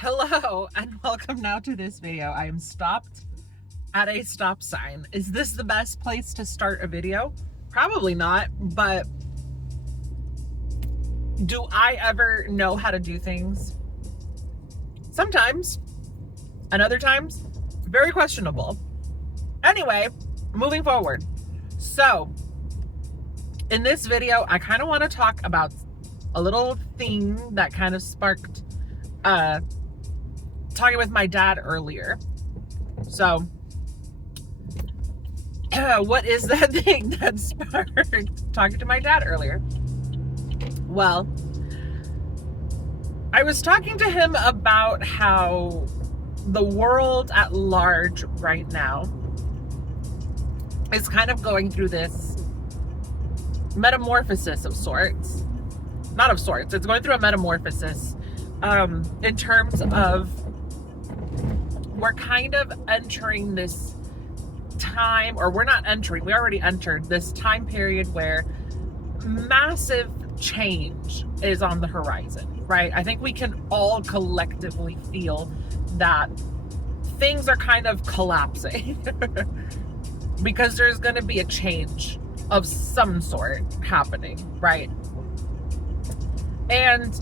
Hello and welcome now to this video. I am stopped at a stop sign. Is this the best place to start a video? Probably not, but do I ever know how to do things? Sometimes, and other times, very questionable. Anyway, moving forward. So, in this video, I kind of want to talk about a little thing that kind of sparked talking with my dad earlier. So, what is that thing that sparked talking to my dad earlier? Well, I was talking to him about how the world at large right now is kind of going through this metamorphosis of sorts. Not of sorts, it's going through a metamorphosis in terms of we're kind of entering this time, or we're not entering, we already entered this time period where massive change is on the horizon, right? I think we can all collectively feel that things are kind of collapsing because there's going to be a change of some sort happening, right? And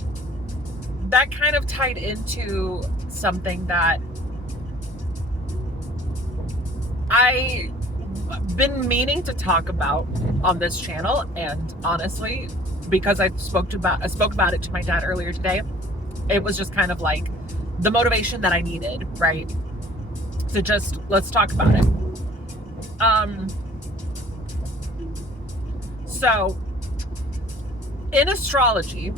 that kind of tied into something that I've been meaning to talk about on this channel, and honestly, because I spoke about it to my dad earlier today, it was just kind of like the motivation that I needed, right? So just let's talk about it. So in astrology,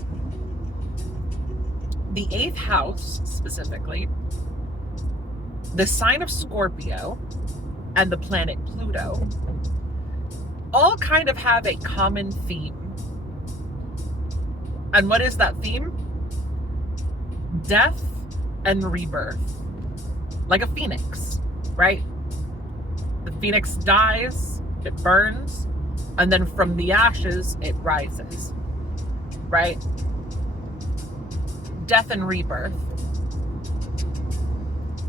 the 8th house specifically, the sign of Scorpio, and the planet Pluto all kind of have a common theme. And what is that theme? Death and rebirth. Like a phoenix, right? The phoenix dies, it burns, and then from the ashes, it rises, right? Death and rebirth.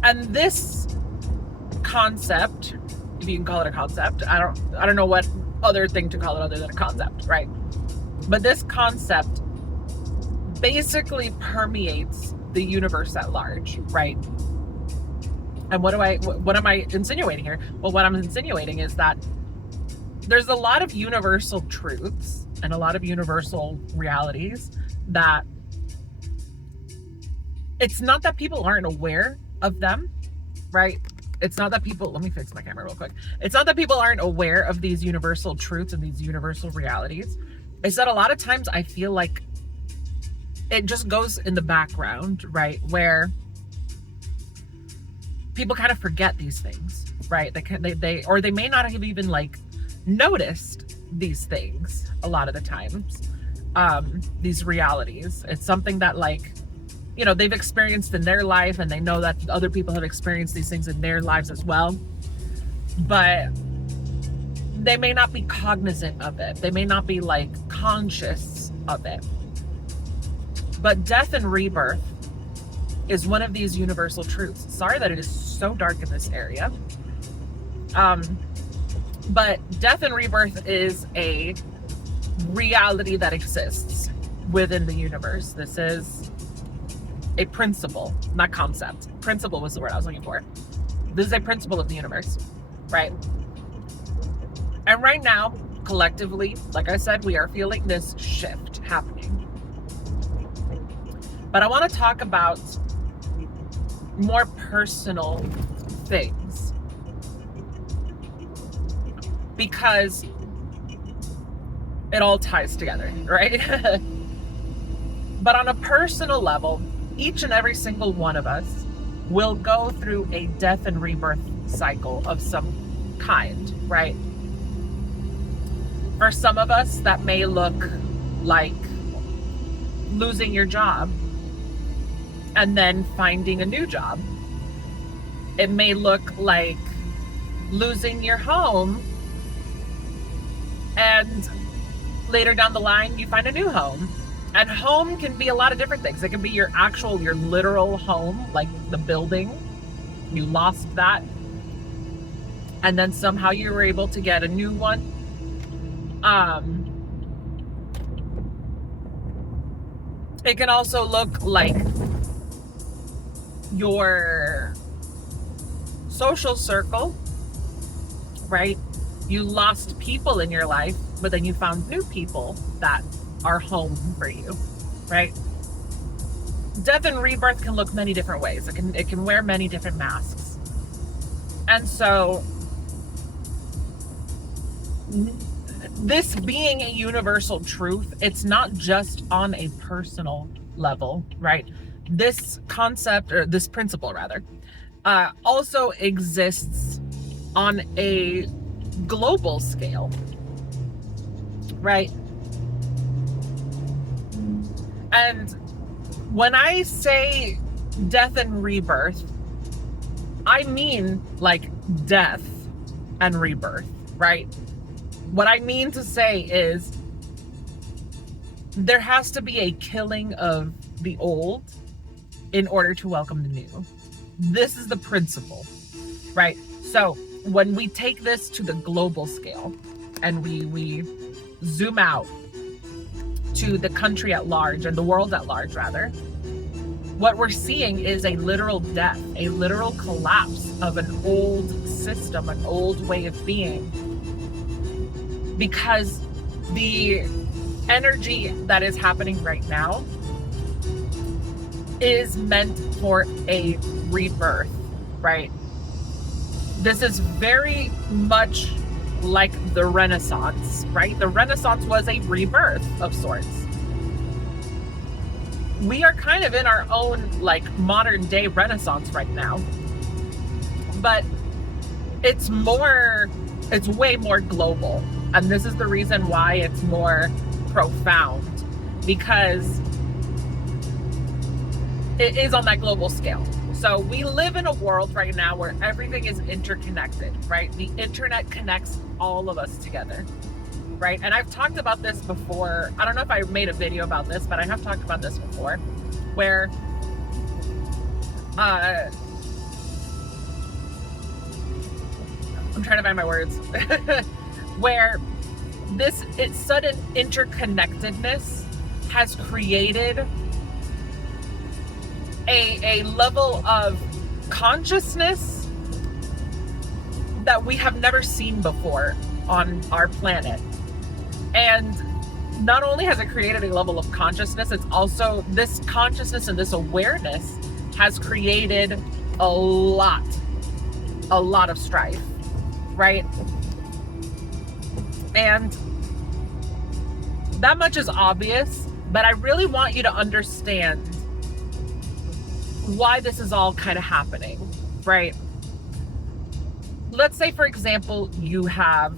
And this concept, if you can call it a concept, I don't know what other thing to call it other than a concept, right? But this concept basically permeates the universe at large, right? And what am I insinuating here? Well, what I'm insinuating is that there's a lot of universal truths and a lot of universal realities that it's not that people aren't aware of them, right? It's not that people, let me fix my camera real quick. It's not that people aren't aware of these universal truths and these universal realities. It's that a lot of times I feel like it just goes in the background, right? Where people kind of forget these things, right? They may not have even like noticed these things a lot of the times, these realities. It's something that like, you know, they've experienced in their life, and they know that other people have experienced these things in their lives as well, but they may not be cognizant of it. They may not be like conscious of it. But death and rebirth is one of these universal truths. Sorry that it is so dark in this area. But death and rebirth is a reality that exists within the universe. This is a principle, not concept. Principle was the word I was looking for. This is a principle of the universe, right? And right now, collectively, like I said, we are feeling this shift happening. But I want to talk about more personal things, because it all ties together, right? But on a personal level, each and every single one of us will go through a death and rebirth cycle of some kind, right? For some of us, that may look like losing your job and then finding a new job. It may look like losing your home and later down the line you find a new home. And home can be a lot of different things. It can be your literal home, like the building. You lost that. And then somehow you were able to get a new one. It can also look like your social circle, right? You lost people in your life, but then you found new people that are home for you, right? Death and rebirth can look many different ways. It can wear many different masks. And so this being a universal truth, it's not just on a personal level, right? This concept, or this principle rather, also exists on a global scale, right? And when I say death and rebirth, I mean like death and rebirth, right? What I mean to say is there has to be a killing of the old in order to welcome the new. This is the principle, right? So when we take this to the global scale and we zoom out to the country at large, and the world at large rather, what we're seeing is a literal death, a literal collapse of an old system, an old way of being. Because the energy that is happening right now is meant for a rebirth, right? This is very much like the Renaissance, right? The Renaissance was a rebirth of sorts. We are kind of in our own like modern day Renaissance right now, but it's way more global. And this is the reason why it's more profound, because it is on that global scale. So we live in a world right now where everything is interconnected, right? The internet connects all of us together, right? And I've talked about this before. I don't know if I made a video about this, but I have talked about this before, where I'm trying to find my words. Where its sudden interconnectedness has created a level of consciousness that we have never seen before on our planet. And not only has it created a level of consciousness, it's also this consciousness and this awareness has created a lot of strife, right? And that much is obvious, but I really want you to understand why this is all kind of happening, right? Let's say, for example, you have,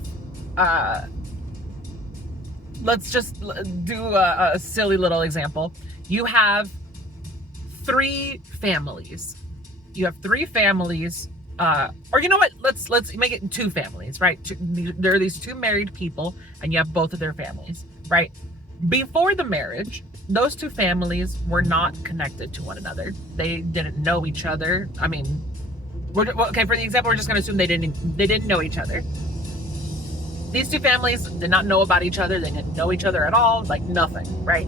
let's just do a silly little example. You have three families. You have three families. Or you know what? Let's make it two families, right? There are these two married people, and you have both of their families, right? Before the marriage, those two families were not connected to one another. They didn't know each other. I mean, okay, for the example, we're just going to assume they didn't know each other. These two families did not know about each other. They didn't know each other at all, like nothing, right?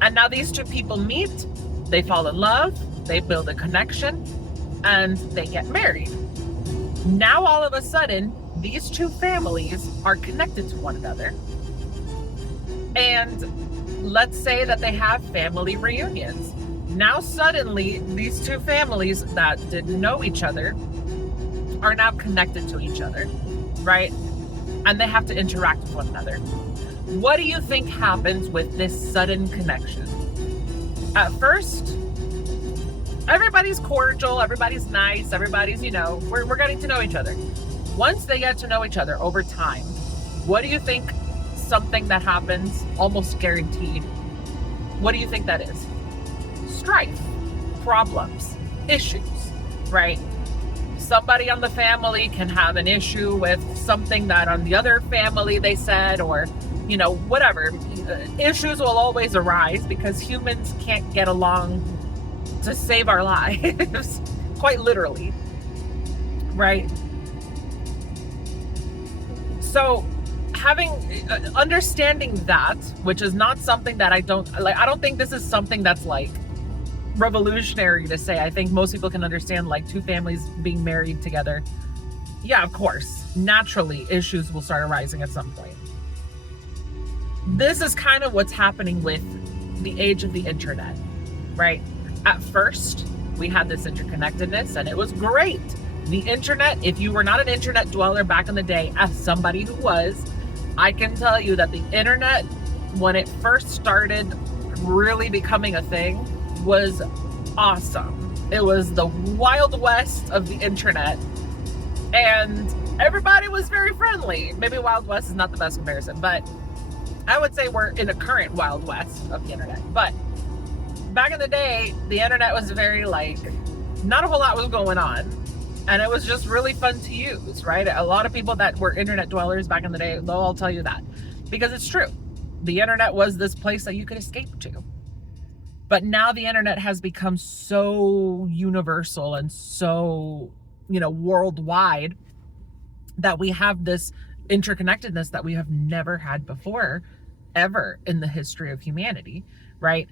And now these two people meet, they fall in love, they build a connection, and they get married. Now all of a sudden, these two families are connected to one another. And let's say that they have family reunions. Now suddenly, these two families that didn't know each other are now connected to each other, right? And they have to interact with one another. What do you think happens with this sudden connection? At first, everybody's cordial, everybody's nice, everybody's, we're getting to know each other. Once they get to know each other over time, what do you think something that happens almost guaranteed? What do you think that is? Strife, problems, issues, right? Somebody on the family can have an issue with something that on the other family they said, or, whatever. issues will always arise because humans can't get along to save our lives, quite literally, right? So understanding that, which is not something that I don't think this is something that's like revolutionary to say. I think most people can understand, like, two families being married together. Yeah, of course, naturally issues will start arising at some point. This is kind of what's happening with the age of the internet, right? At first, we had this interconnectedness and it was great. The internet, if you were not an internet dweller back in the day, as somebody who was, I can tell you that the internet, when it first started really becoming a thing, was awesome. It was the Wild West of the internet, and everybody was very friendly. Maybe Wild West is not the best comparison, but I would say we're in a current Wild West of the internet. But back in the day, the internet was very, like, not a whole lot was going on. And it was just really fun to use, right? A lot of people that were internet dwellers back in the day, they'll all tell you that. Because it's true. The internet was this place that you could escape to. But now the internet has become so universal and so, worldwide, that we have this interconnectedness that we have never had before, ever in the history of humanity, right?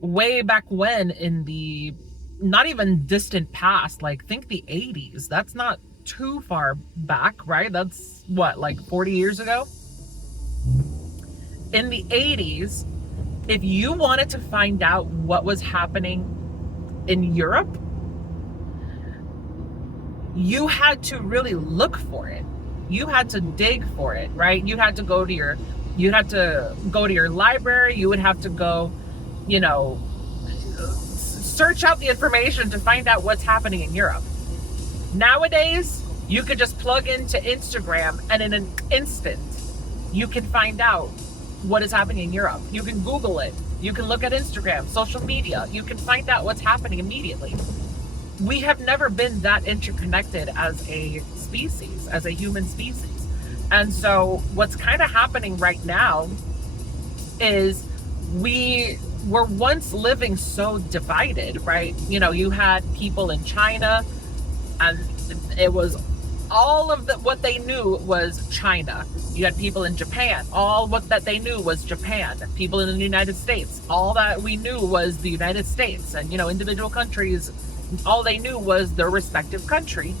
Way back when, in the not even distant past, like, think the 80s, that's not too far back, right? That's what, like 40 years ago? In the 80s, if you wanted to find out what was happening in Europe, you had to really look for it. You had to dig for it, right? You had to go to your library. You would have to go, search out the information to find out what's happening in Europe. Nowadays, you could just plug into Instagram and in an instant, you can find out what is happening in Europe. You can Google it. You can look at Instagram, social media. You can find out what's happening immediately. We have never been that interconnected as a species, as a human species. And so what's kind of happening right now is we were once living so divided, right? You had people in China, and it was all of what they knew was China. You had people in Japan, that they knew was Japan. People in the United States, all that we knew was the United States. And, individual countries, all they knew was their respective country.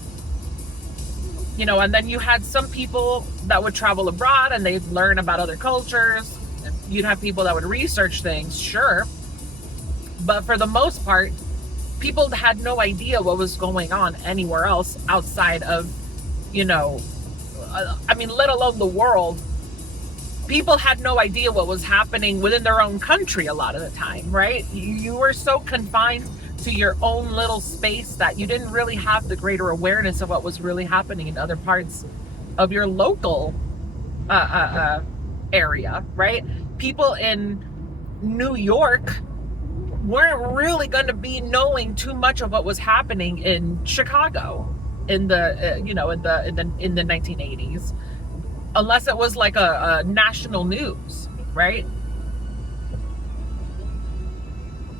And then you had some people that would travel abroad and they'd learn about other cultures. You'd have people that would research things, sure. But for the most part, people had no idea what was going on anywhere else outside of, let alone the world. People had no idea what was happening within their own country a lot of the time, right? You were so confined to your own little space that you didn't really have the greater awareness of what was really happening in other parts of your local area, right? People in New York weren't really going to be knowing too much of what was happening in Chicago in the in the 1980s, unless it was like a national news, right?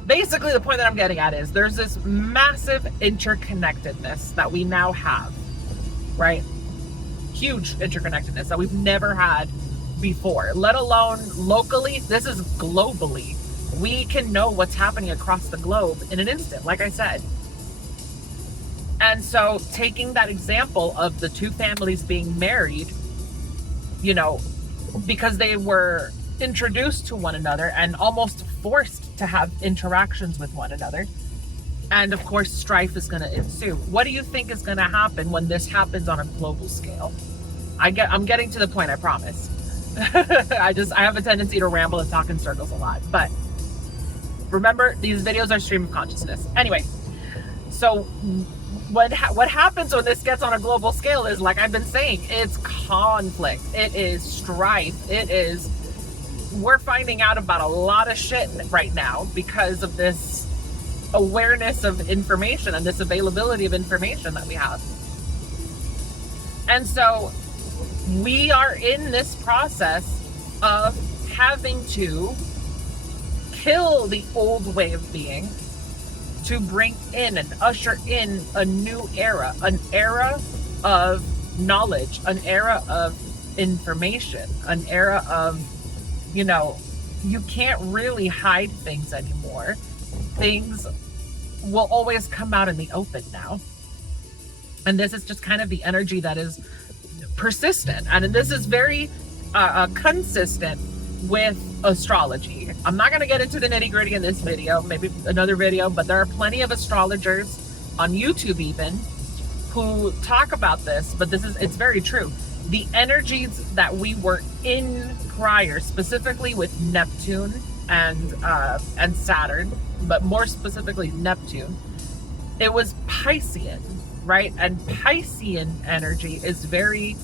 Basically, the point that I'm getting at is there's this massive interconnectedness that we now have, right? Huge interconnectedness that we've never had before, let alone locally. This is globally. We can know what's happening across the globe in an instant, like I said. And so taking that example of the two families being married, because they were introduced to one another and almost forced to have interactions with one another. And of course, strife is going to ensue. What do you think is going to happen when this happens on a global scale? I'm getting to the point, I promise. I have a tendency to ramble and talk in circles a lot. But remember, these videos are stream of consciousness. Anyway, so what happens when this gets on a global scale is, like I've been saying, it's conflict. It is strife. We're finding out about a lot of shit right now because of this awareness of information and this availability of information that we have. And so we are in this process of having to kill the old way of being to bring in and usher in a new era, an era of knowledge, an era of information, an era of, you can't really hide things anymore. Things will always come out in the open now. And this is just kind of the energy that is persistent. And this is very consistent with astrology. I'm not going to get into the nitty gritty in this video, maybe another video, but there are plenty of astrologers on YouTube even who talk about this, but it's very true. The energies that we were in prior, specifically with Neptune and Saturn, but more specifically Neptune, it was Piscean, right? And Piscean energy is very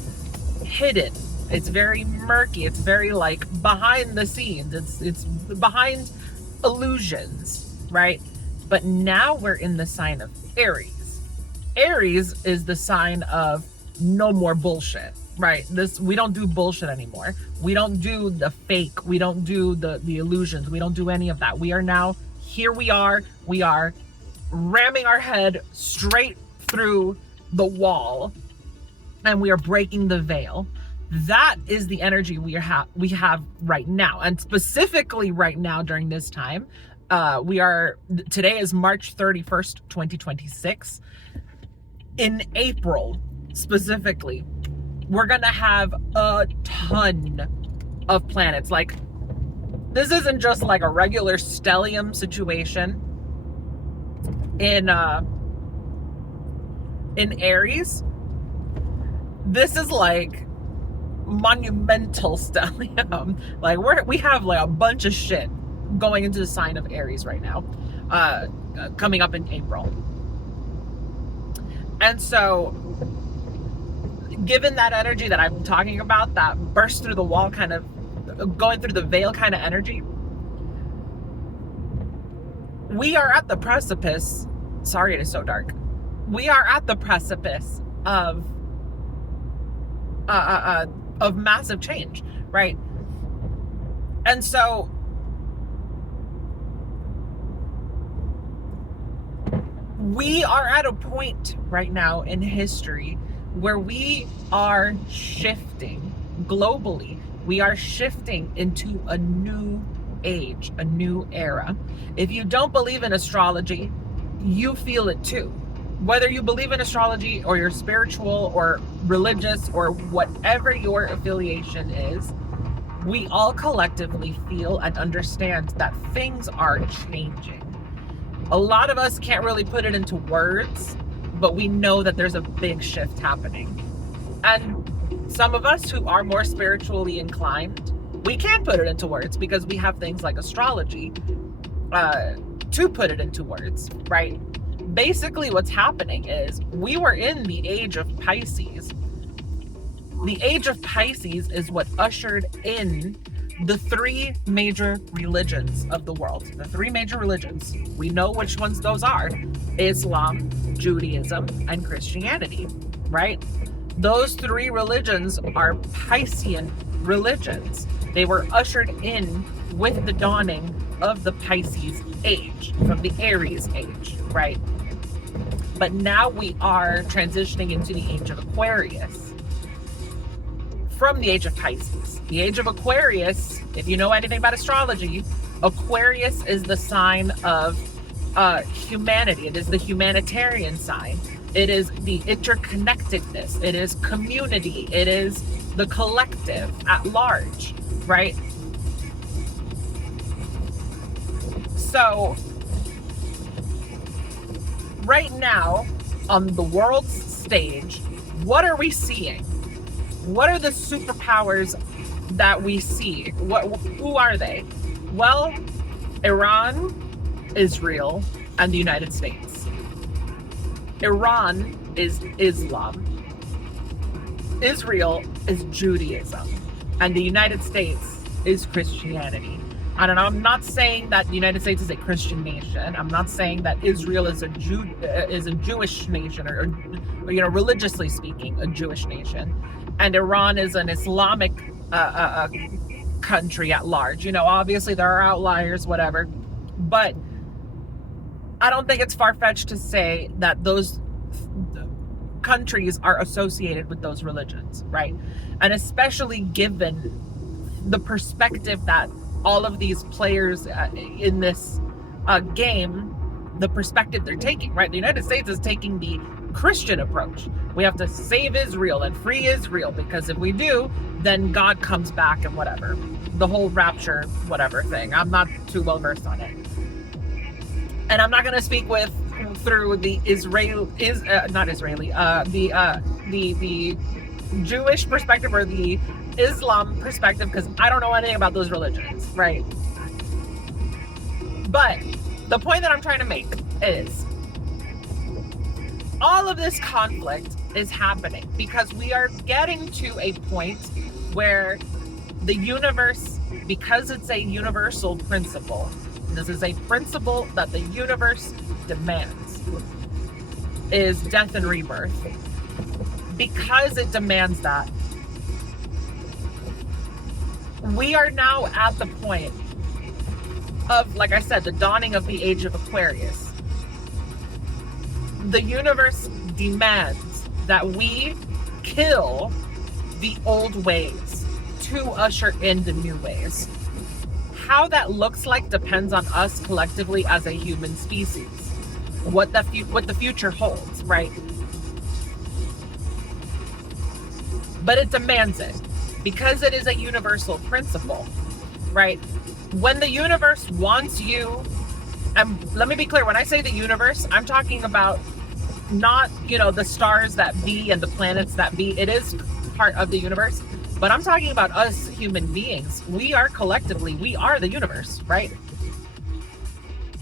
hidden. It's very murky. It's very like behind the scenes. It's behind illusions, right? But now we're in the sign of Aries. Aries is the sign of no more bullshit, right? We don't do bullshit anymore. We don't do the fake. We don't do the illusions. We don't do any of that. We are now, here we are ramming our head straight through the wall, and we are breaking the veil. That is the energy we have right now. And specifically right now during this time, today is March 31st, 2026. In April, specifically, we're going to have a ton of planets. Like, this isn't just like a regular stellium situation in Aries. This is like monumental stellium. Like we have like a bunch of shit going into the sign of Aries right now, coming up in April. And so given that energy that I'm talking about, that burst through the wall, kind of going through the veil kind of energy, we are at the precipice. Sorry, it is so dark. We are at the precipice of massive change, right? And so we are at a point right now in history where we are shifting globally. We are shifting into a new age, a new era. If you don't believe in astrology, you feel it too. Whether you believe in astrology or you're spiritual or religious or whatever your affiliation is, we all collectively feel and understand that things are changing. A lot of us can't really put it into words, but we know that there's a big shift happening. And some of us who are more spiritually inclined, we can put it into words because we have things like astrology to put it into words, right? Basically what's happening is we were in the age of Pisces. The age of Pisces is what ushered in the three major religions of the world. The three major religions. We know which ones those are. Islam, Judaism, and Christianity, right? Those three religions are Piscean religions. They were ushered in with the dawning of the Pisces age, from the Aries age, right? But now we are transitioning into the age of Aquarius from the age of Pisces. The age of Aquarius, if you know anything about astrology, Aquarius is the sign of humanity. It is the humanitarian sign. It is the interconnectedness. It is community. It is the collective at large, right? So right now on the world's stage, what are we seeing? What are the superpowers that we see? Who are they? Well, Iran, Israel, and the United States. Iran is Islam. Israel is Judaism. And the United States is Christianity. And I'm not saying that the United States is a Christian nation. I'm not saying that Israel is a Jewish nation, or religiously speaking, a Jewish nation. And Iran is an Islamic country at large. You know, obviously there are outliers, whatever, but I don't think it's far-fetched to say that those countries are associated with those religions, right? And especially given the perspective that all of these players in this game, the perspective they're taking, right? The United States is taking the Christian approach. We have to save Israel and free Israel, because if we do, then God comes back and whatever. The whole rapture, whatever thing. I'm not too well versed on it. And I'm not going to speak through the the Jewish perspective or the Islam perspective, because I don't know anything about those religions, right? But the point that I'm trying to make is all of this conflict is happening because we are getting to a point where the universe, because it's a universal principle, this is a principle that the universe demands, is death and rebirth. Because it demands that, we are now at the point of, like I said, the dawning of the age of Aquarius. The universe demands that we kill the old ways to usher in the new ways. How that looks like depends on us collectively as a human species. What the future holds, right? But it demands it because it is a universal principle, right? When the universe wants you, and let me be clear, when I say the universe, I'm talking about not, the stars that be and the planets that be. It is part of the universe, but I'm talking about us human beings. We are the universe, right?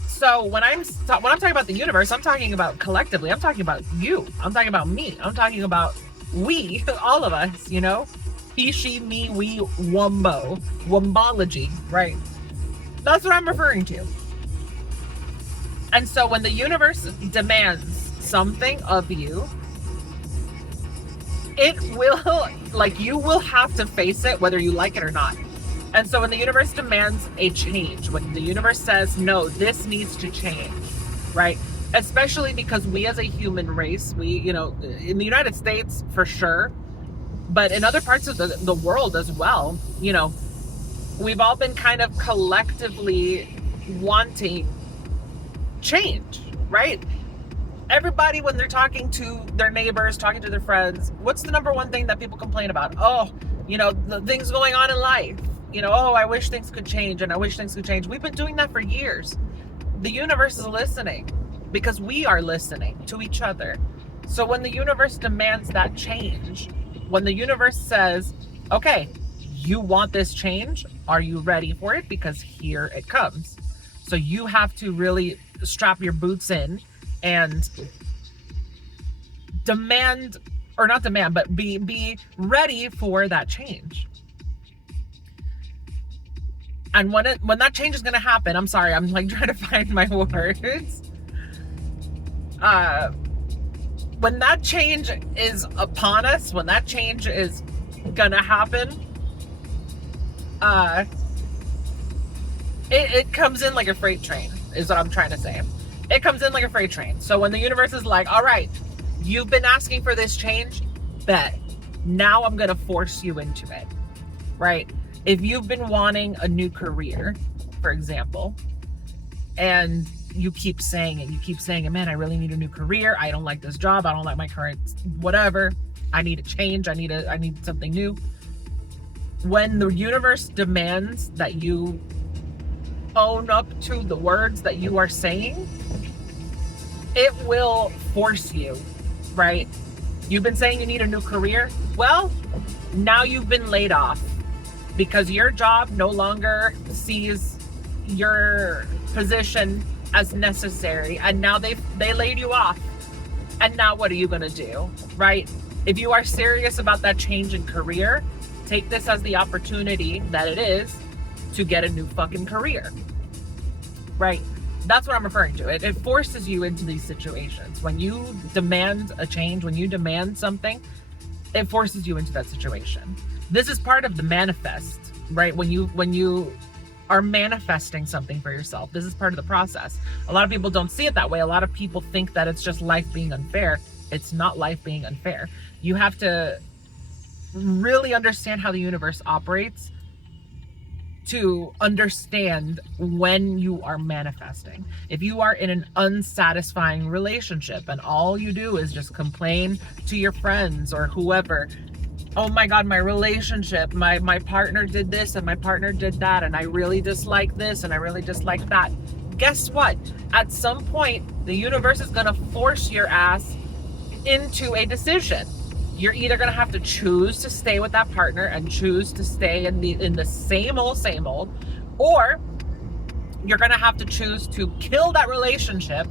So when I'm talking about the universe, I'm talking about collectively. I'm talking about you. I'm talking about me. I'm talking about we, all of us, he, she, me, we, wumbo, wombology, right? That's what I'm referring to. And so when the universe demands something of you, it will, you will have to face it whether you like it or not. And so when the universe demands a change, when the universe says, no, this needs to change, right? Especially because we as a human race, we, in the United States for sure, but in other parts of the world as well, we've all been kind of collectively wanting change, right? Everybody, when they're talking to their neighbors, talking to their friends, what's the number one thing that people complain about? Oh, the things going on in life. Oh, I wish things could change and I wish things could change. We've been doing that for years. The universe is listening because we are listening to each other. So when the universe demands that change, when the universe says, okay, you want this change, are you ready for it? Because here it comes. So you have to really strap your boots in and demand, or not demand, but be ready for that change. And when that change is going to happen, I'm sorry, I'm trying to find my words. When that change is upon us, when that change is going to happen, it comes in like a freight train, is what I'm trying to say. It comes in like a freight train. So when the universe is like, all right, you've been asking for this change, bet. Now I'm going to force you into it, right? If you've been wanting a new career, for example, and you keep saying it, man, I really need a new career. I don't like this job. I don't like my current whatever. I need a change. I need something new. When the universe demands that you own up to the words that you are saying, it will force you, right? You've been saying you need a new career. Well, now you've been laid off because your job no longer sees your position as necessary, and now they laid you off. And now what are you going to do, right? If you are serious about that change in career, take this as the opportunity that it is to get a new fucking career, right? That's what I'm referring to. It forces you into these situations. When you demand a change, when you demand something, it forces you into that situation. This is part of the manifest right? When you are manifesting something for yourself, this is part of the process. A lot of people don't see it that way. A lot of people think that it's just life being unfair. It's not life being unfair. You have to really understand how the universe operates to understand when you are manifesting. If you are in an unsatisfying relationship and all you do is just complain to your friends or whoever, oh my God, my relationship, my partner did this and my partner did that, and I really dislike this and I really dislike that. Guess what? At some point, the universe is gonna force your ass into a decision. You're either gonna have to choose to stay with that partner and choose to stay in the same old, or you're gonna have to choose to kill that relationship,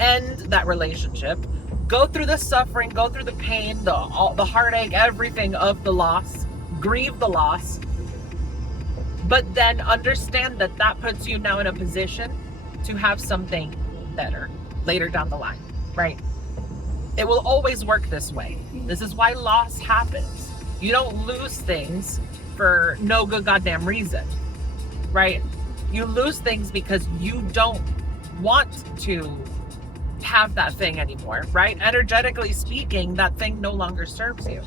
end that relationship, go through the suffering, go through the pain, the heartache, everything of the loss, grieve the loss, but then understand that that puts you now in a position to have something better later down the line, right? It will always work this way. This is why loss happens. You don't lose things for no good goddamn reason, right? You lose things because you don't want to have that thing anymore, right? Energetically speaking, that thing no longer serves you.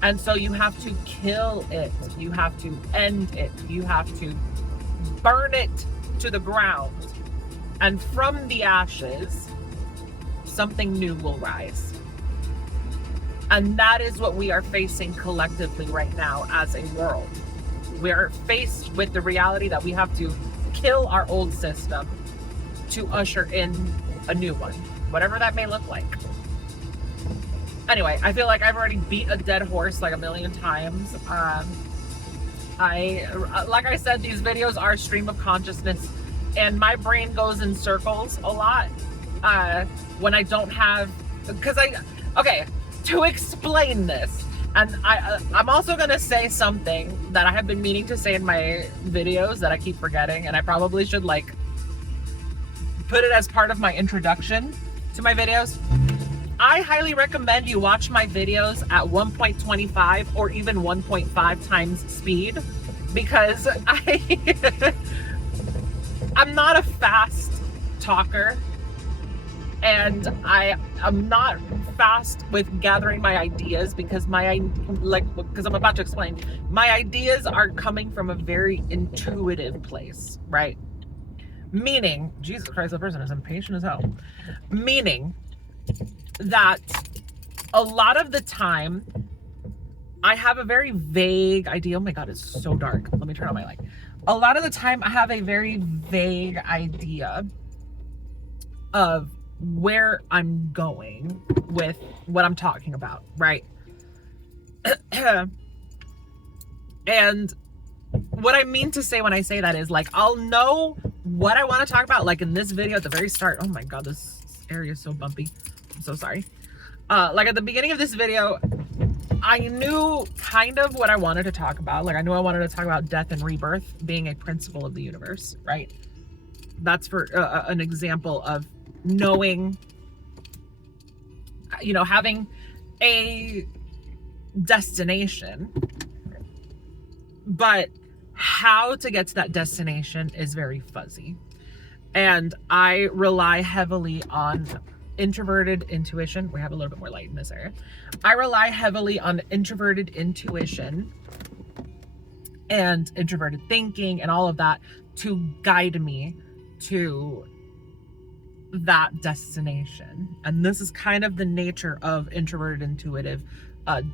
And so you have to kill it. You have to end it. You have to burn it to the ground. And from the ashes, something new will rise. And that is what we are facing collectively right now as a world. We're faced with the reality that we have to kill our old system to usher in a new one, whatever that may look like. Anyway, I feel like I've already beat a dead horse like a million times. Like I said, these videos are stream of consciousness, and my brain goes in circles a lot when I don't have, to explain this, and I'm also gonna say something that I have been meaning to say in my videos that I keep forgetting, and I probably should like put it as part of my introduction to my videos. I highly recommend you watch my videos at 1.25 or even 1.5 times speed, because I'm not a fast talker, and I'm not fast with gathering my ideas because because I'm about to explain, my ideas are coming from a very intuitive place, right? Meaning, Jesus Christ, that person is impatient as hell. Meaning that a lot of the time I have a very vague idea. Oh my God, it's so dark. Let me turn on my light. A lot of the time I have a very vague idea of where I'm going with what I'm talking about, right? And what I mean to say when I say that is, like, I'll know what I want to talk about, like in this video at the very start. Oh my God, this area is so bumpy. I'm so sorry. Like at the beginning of this video, I knew kind of what I wanted to talk about. Like I knew I wanted to talk about death and rebirth being a principle of the universe, right? That's for an example of knowing, you know, having a destination, but how to get to that destination is very fuzzy. And I rely heavily on introverted intuition. We have a little bit more light in this area. I rely heavily on introverted intuition and introverted thinking and all of that to guide me to that destination. And this is kind of the nature of introverted intuitive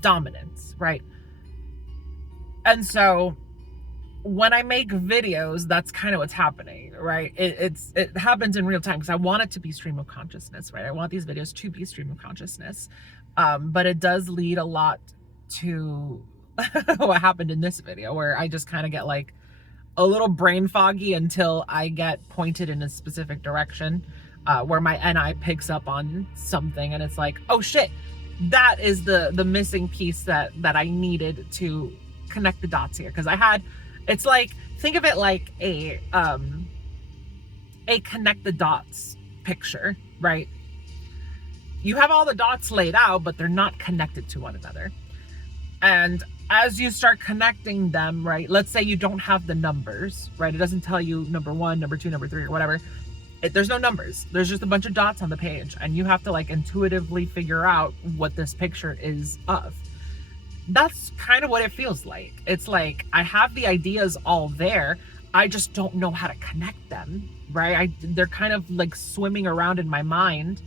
dominance, right? And so when I make videos, that's kind of what's happening, right? It happens in real time because I want it to be stream of consciousness, right? I want these videos to be stream of consciousness. But it does lead a lot to what happened in this video, where I just kind of get like a little brain foggy until I get pointed in a specific direction, where my NI picks up on something and it's like, oh shit, that is the missing piece that I needed to connect the dots here. Because it's like, think of it like a connect the dots picture, right? You have all the dots laid out, but they're not connected to one another. And as you start connecting them, right? Let's say you don't have the numbers, right? It doesn't tell you number 1, number 2, number 3, or whatever. There's no numbers. There's just a bunch of dots on the page, and you have to like intuitively figure out what this picture is of. That's kind of what it feels like. It's like I have the ideas all there. I just don't know how to connect them, right? They're kind of like swimming around in my mind,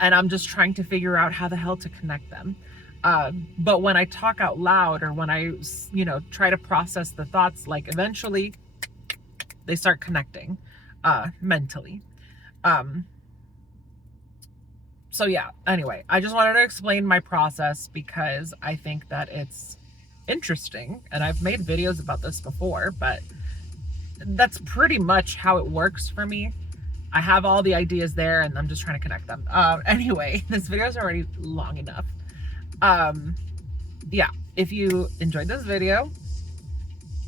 and I'm just trying to figure out how the hell to connect them. But when I talk out loud, or when I, try to process the thoughts, like eventually they start connecting mentally. So yeah, anyway, I just wanted to explain my process because I think that it's interesting, and I've made videos about this before, but that's pretty much how it works for me. I have all the ideas there, and I'm just trying to connect them. Anyway, this video is already long enough. Yeah, if you enjoyed this video,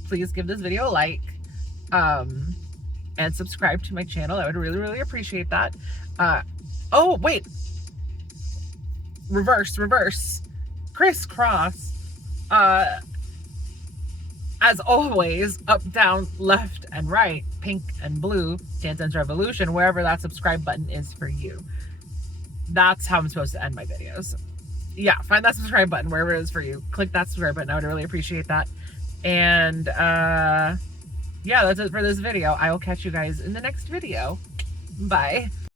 please give this video a like, and subscribe to my channel. I would really, really appreciate that. Oh, wait. Reverse, crisscross. As always, up, down, left, and right, pink and blue, Dance Dance Revolution, wherever that subscribe button is for you. That's how I'm supposed to end my videos. Yeah, find that subscribe button wherever it is for you. Click that subscribe button. I would really appreciate that. And yeah, that's it for this video. I will catch you guys in the next video. Bye.